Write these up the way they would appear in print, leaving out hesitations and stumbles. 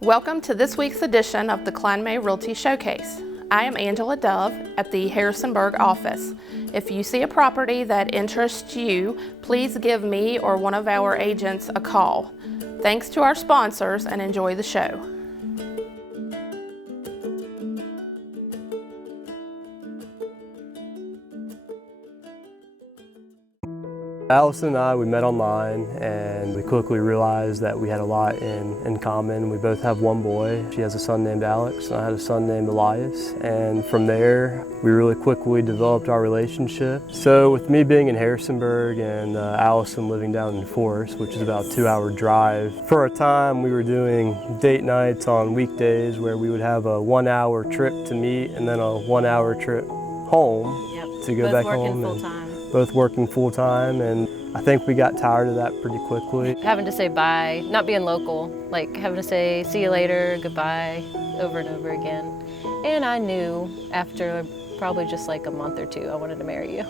Welcome to this week's edition of the Kline May Realty Showcase. I am Angela Dove at the Harrisonburg office. If you see a property that interests you, please give me or one of our agents a call. Thanks to our sponsors and enjoy the show. Allison and I, we met online and we quickly realized that we had a lot in common. We both have one boy. She has a son named Alex and I had a son named Elias. And from there, we really quickly developed our relationship. So with me being in Harrisonburg and Allison living down in Forest, which is about a 2-hour drive, for a time we were doing date nights on weekdays where we would have a 1-hour trip to meet and then a 1-hour trip home to go back home. Both working full-time, and I think we got tired of that pretty quickly. Having to say bye, not being local, like having to say see you later, goodbye, over and over again. And I knew after probably just like a month or two, I wanted to marry you.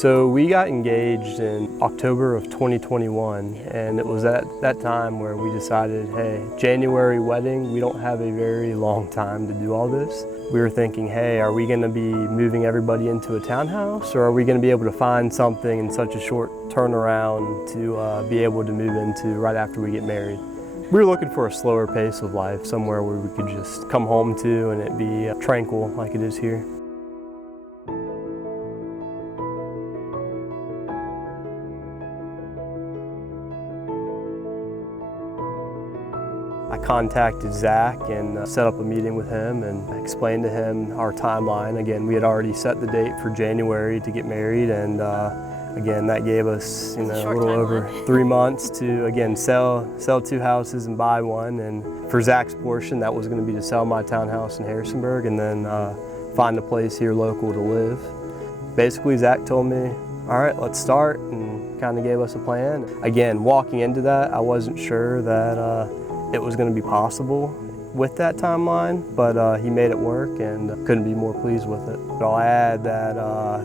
So we got engaged in October of 2021, and it was at that time where we decided, hey, January wedding, we don't have a very long time to do all this. We were thinking, hey, are we going to be moving everybody into a townhouse, or are we going to be able to find something in such a short turnaround to be able to move into right after we get married? We were looking for a slower pace of life, somewhere where we could just come home to and it be tranquil like it is here. I contacted Zach and set up a meeting with him and explained to him our timeline. Again, we had already set the date for January to get married, and again, that gave us a little over 3 months to again sell 2 houses and buy one. And for Zach's portion, that was going to be to sell my townhouse in Harrisonburg and then find a place here local to live. Basically, Zach told me, all right, let's start, and kind of gave us a plan. Again, walking into that, I wasn't sure that it was going to be possible with that timeline, but he made it work and couldn't be more pleased with it. But I'll add that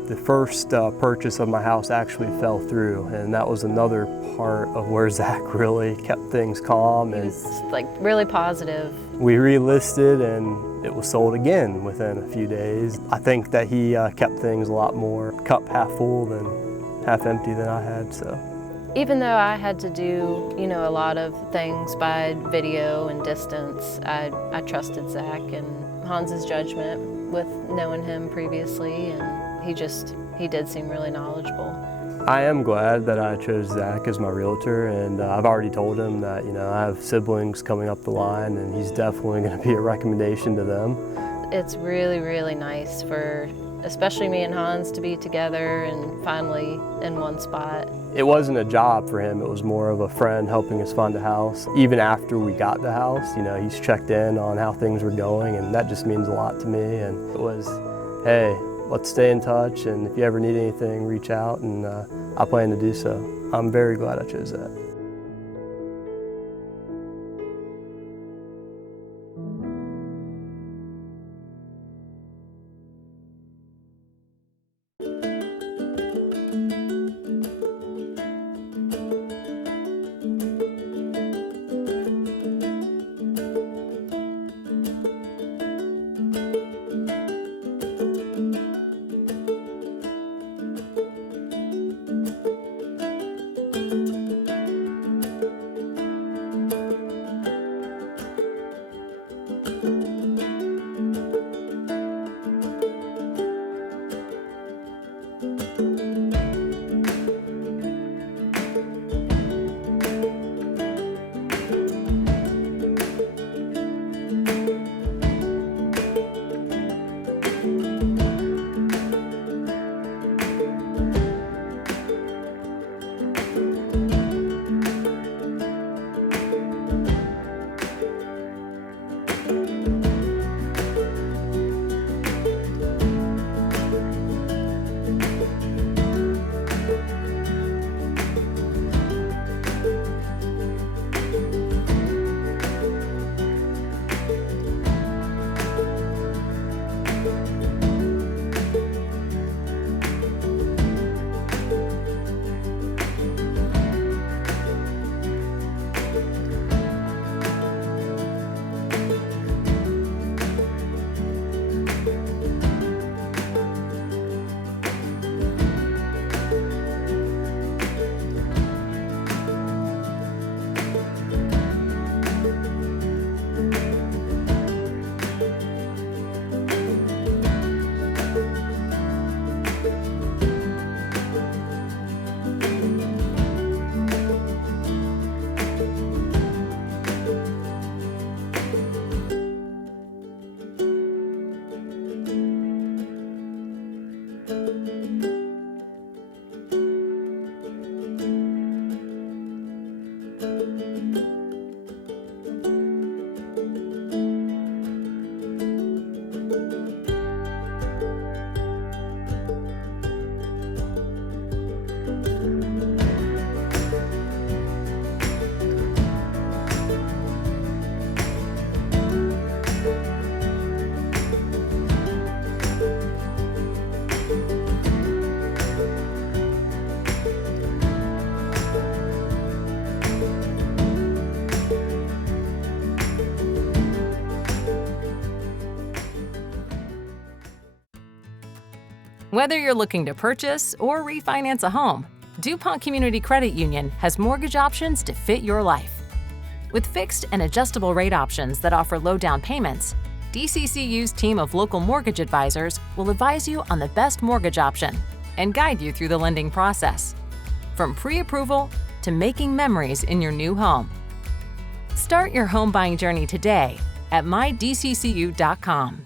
the first purchase of my house actually fell through, and that was another part of where Zach really kept things calm. He was like really positive. We relisted and it was sold again within a few days. I think that he kept things a lot more cup half full than half empty than I had. So. Even though I had to do, a lot of things by video and distance, I trusted Zach and Hans's judgment with knowing him previously, and he did seem really knowledgeable. I am glad that I chose Zach as my realtor, and I've already told him that, I have siblings coming up the line, and he's definitely going to be a recommendation to them. It's really, really nice for especially me and Hans to be together and finally in one spot. It wasn't a job for him, it was more of a friend helping us find a house. Even after we got the house, he's checked in on how things were going, and that just means a lot to me. And it was, hey, let's stay in touch, and if you ever need anything, reach out, and I plan to do so. I'm very glad I chose that. Whether you're looking to purchase or refinance a home, DuPont Community Credit Union has mortgage options to fit your life. With fixed and adjustable rate options that offer low down payments, DCCU's team of local mortgage advisors will advise you on the best mortgage option and guide you through the lending process, from pre-approval to making memories in your new home. Start your home buying journey today at mydccu.com.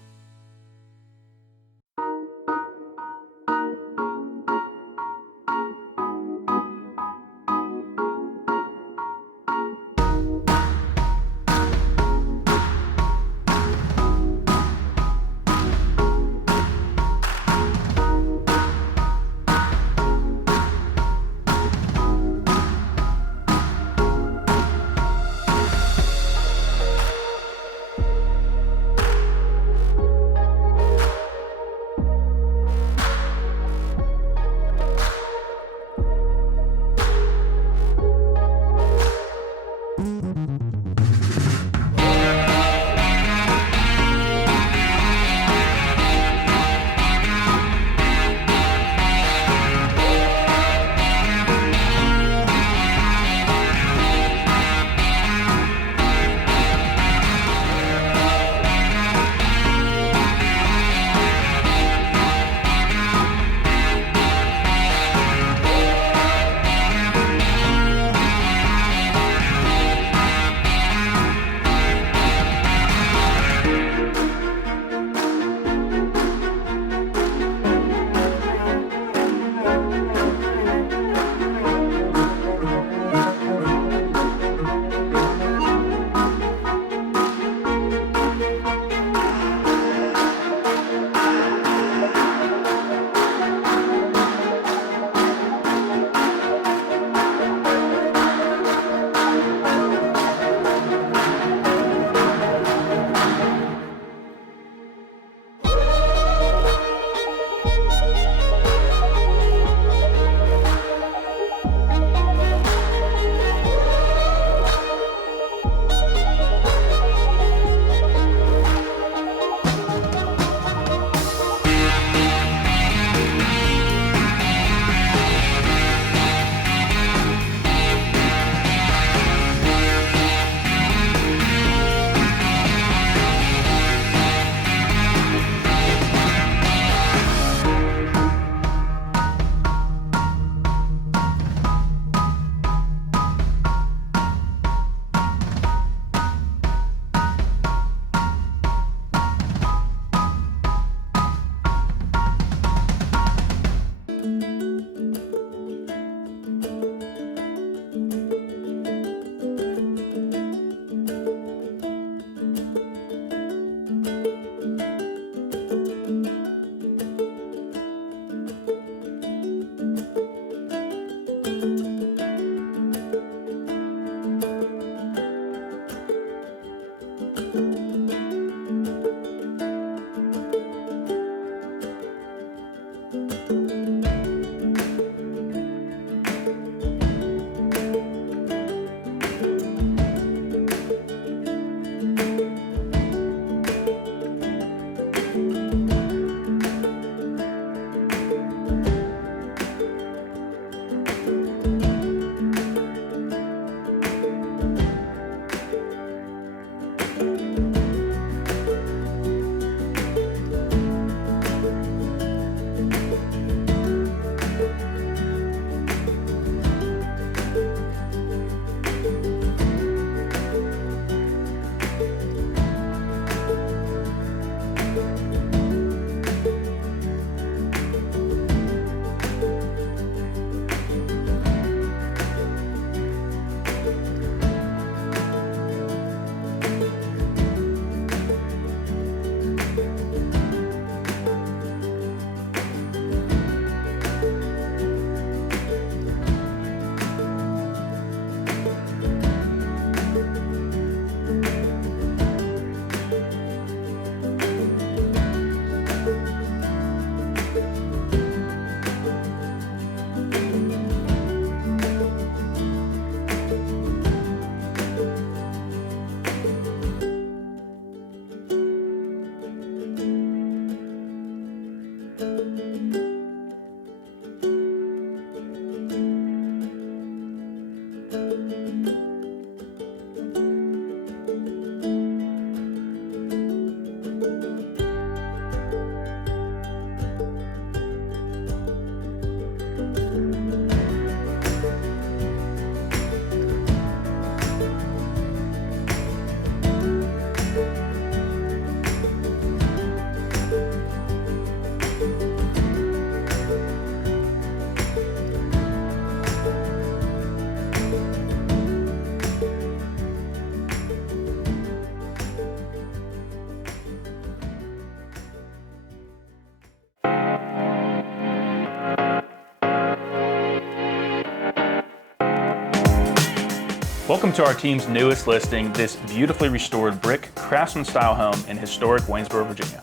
Welcome to our team's newest listing, this beautifully restored brick craftsman-style home in historic Waynesboro, Virginia.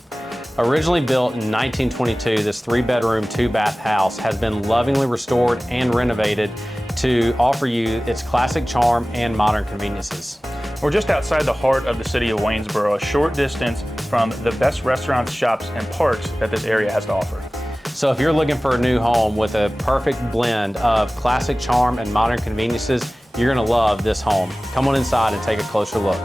Originally built in 1922, this 3-bedroom, 2-bath house has been lovingly restored and renovated to offer you its classic charm and modern conveniences. We're just outside the heart of the city of Waynesboro, a short distance from the best restaurants, shops, and parks that this area has to offer. So if you're looking for a new home with a perfect blend of classic charm and modern conveniences, you're gonna love this home. Come on inside and take a closer look.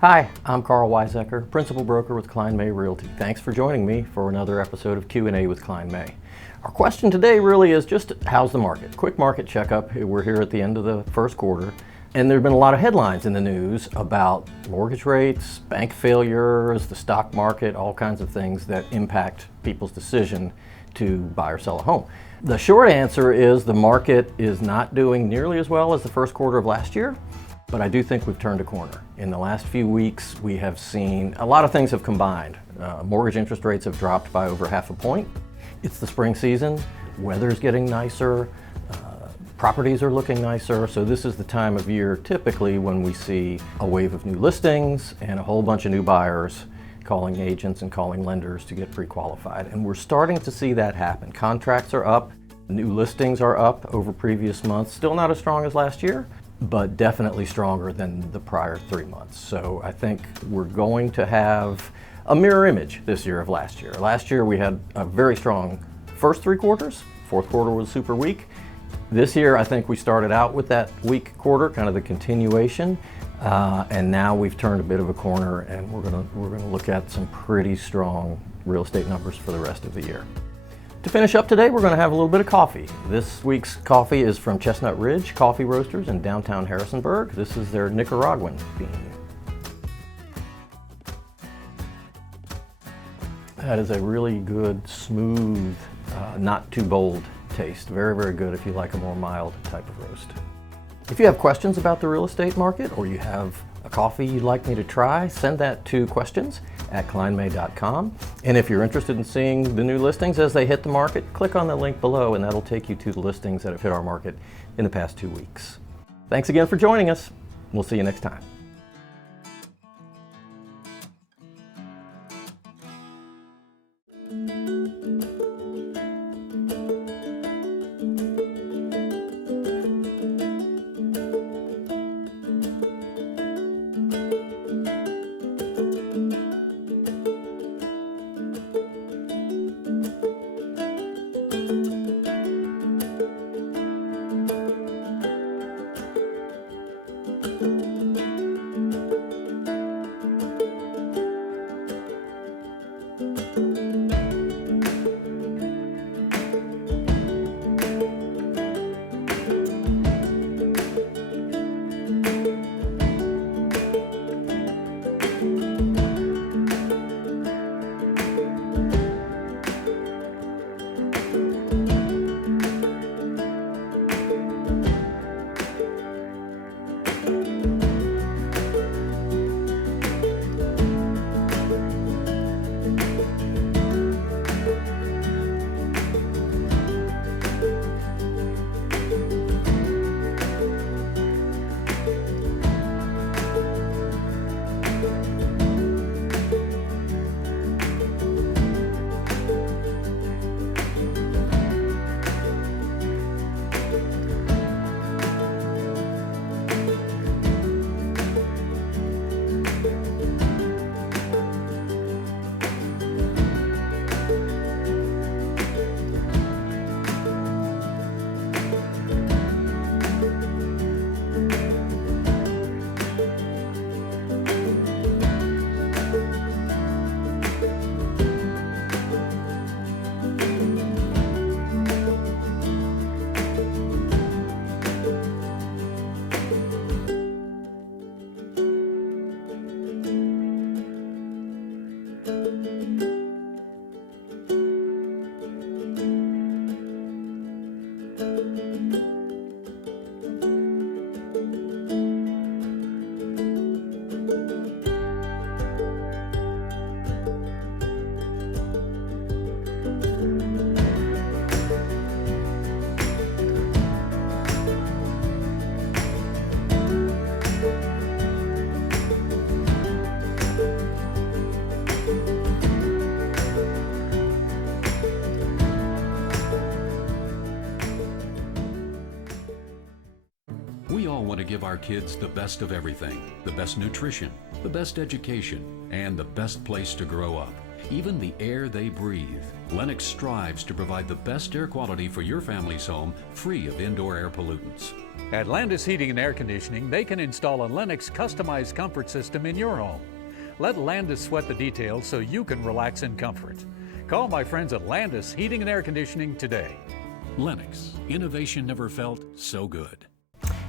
Hi, I'm Karl Waizecker, Principal Broker with Kline May Realty. Thanks for joining me for another episode of Q&A with Kline May. Our question today really is just how's the market? Quick market checkup. We're here at the end of the first quarter, and there have been a lot of headlines in the news about mortgage rates, bank failures, the stock market, all kinds of things that impact people's decision to buy or sell a home. The short answer is the market is not doing nearly as well as the first quarter of last year. But I do think we've turned a corner. In the last few weeks, we have seen a lot of things have combined. Mortgage interest rates have dropped by over half a point. It's the spring season, weather's getting nicer, properties are looking nicer, so this is the time of year typically when we see a wave of new listings and a whole bunch of new buyers calling agents and calling lenders to get pre-qualified. And we're starting to see that happen. Contracts are up, new listings are up over previous months, still not as strong as last year, but definitely stronger than the prior 3 months. So I think we're going to have a mirror image this year of last year. Last year we had a very strong first 3 quarters. Fourth quarter was super weak. This year I think we started out with that weak quarter, kind of the continuation, and now we've turned a bit of a corner, and we're gonna look at some pretty strong real estate numbers for the rest of the year. To finish up today, we're going to have a little bit of coffee. This week's coffee is from Chestnut Ridge Coffee Roasters in downtown Harrisonburg. This is their Nicaraguan bean. That is a really good, smooth, not too bold taste. Very, very good if you like a more mild type of roast. If you have questions about the real estate market or you have a coffee you'd like me to try, send that to questions@klinemay.com. And if you're interested in seeing the new listings as they hit the market, click on the link below and that'll take you to the listings that have hit our market in the past 2 weeks. Thanks again for joining us. We'll see you next time. We all want to give our kids the best of everything, the best nutrition, the best education, and the best place to grow up. even the air they breathe. Lennox strives to provide the best air quality for your family's home, free of indoor air pollutants. At Landis Heating and Air Conditioning, they can install a Lennox customized comfort system in your home. Let Landis sweat the details so you can relax in comfort. Call my friends at Landis Heating and Air Conditioning today. Lennox, innovation never felt so good.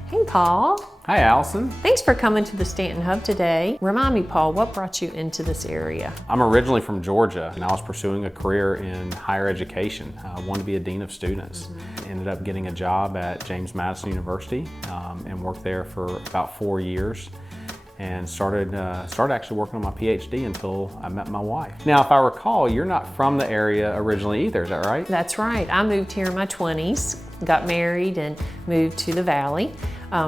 Hey, Paul. Hi, Allison. Thanks for coming to the Stanton Hub today. Remind me, Paul, what brought you into this area? I'm originally from Georgia, and I was pursuing a career in higher education. I wanted to be a dean of students. Ended up getting a job at James Madison University and worked there for about 4 years. And started actually working on my PhD until I met my wife. Now, if I recall, you're not from the area originally either, is that right? That's right. I moved here in my 20s, got married and moved to the Valley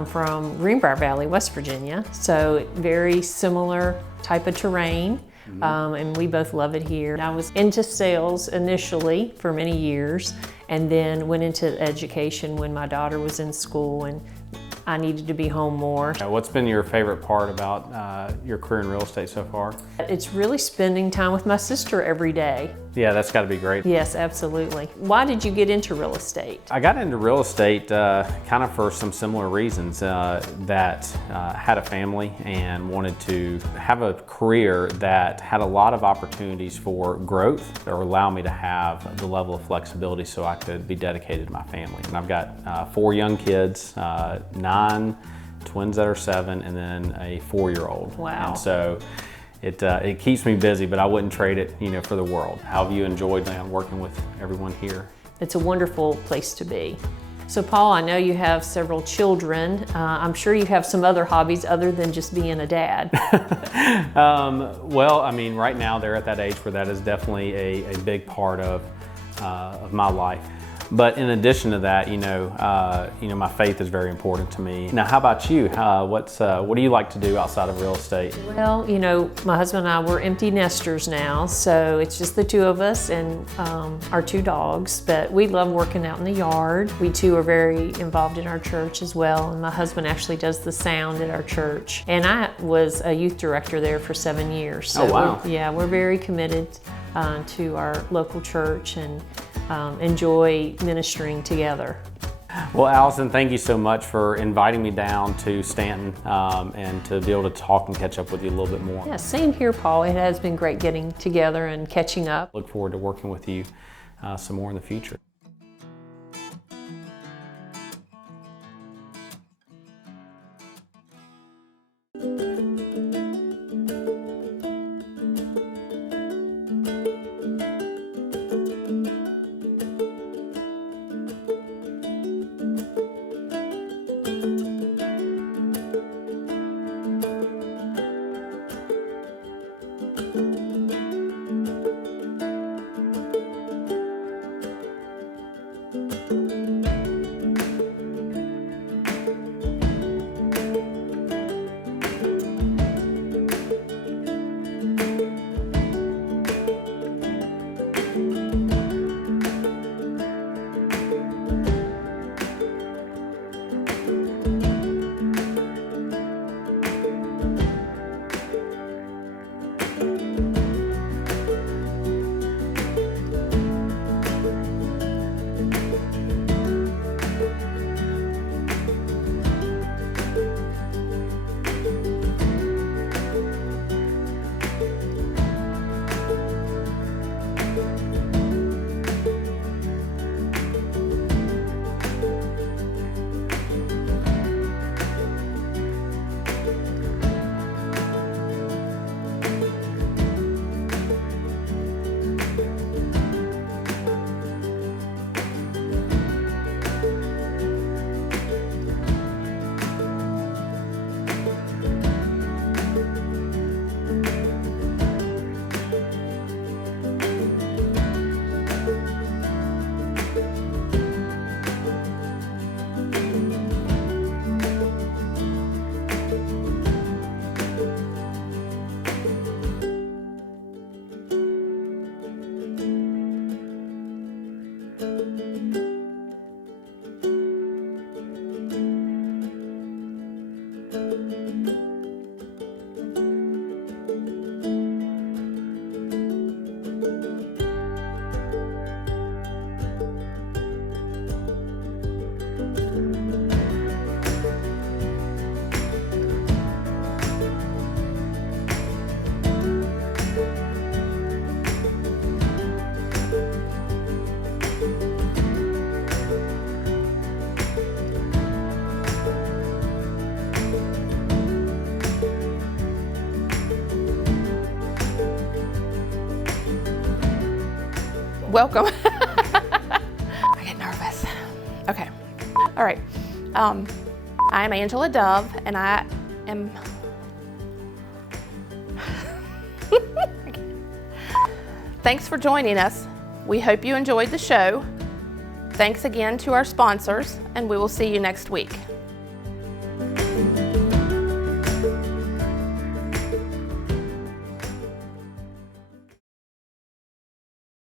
from Greenbrier Valley, West Virginia. So very similar type of terrain. And we both love it here. I was into sales initially for many years and then went into education when my daughter was in school and I needed to be home more. What's been your favorite part about your career in real estate so far? It's really spending time with my sister every day. Yeah, that's got to be great. Yes, absolutely. Why did you get into real estate? I got into real estate kind of for some similar reasons. That had a family and wanted to have a career that had a lot of opportunities for growth or allow me to have the level of flexibility so I could be dedicated to my family. And I've got 4 young kids, 9 twins that are 7, and then a 4-year-old. Wow. And so it keeps me busy, but I wouldn't trade it, for the world. How have you enjoyed working with everyone here? It's a wonderful place to be. So Paul, I know you have several children. I'm sure you have some other hobbies other than just being a dad. Well, I mean, right now they're at that age where that is definitely a big part of my life. But in addition to that, my faith is very important to me. Now, how about you? What do you like to do outside of real estate? Well, my husband and I, we're empty nesters now, so it's just the 2 of us and our 2 dogs, but we love working out in the yard. We too are very involved in our church as well, and my husband actually does the sound at our church. And I was a youth director there for 7 years. So oh, wow. We're very committed to our local church and enjoy ministering together. Well, Allison, thank you so much for inviting me down to Stanton and to be able to talk and catch up with you a little bit more. Yeah, same here, Paul. It has been great getting together and catching up. Look forward to working with you some more in the future. Welcome. I get nervous. Okay. All right. I'm Angela Dove, and I am. Thanks for joining us. We hope you enjoyed the show. Thanks again to our sponsors, and we will see you next week.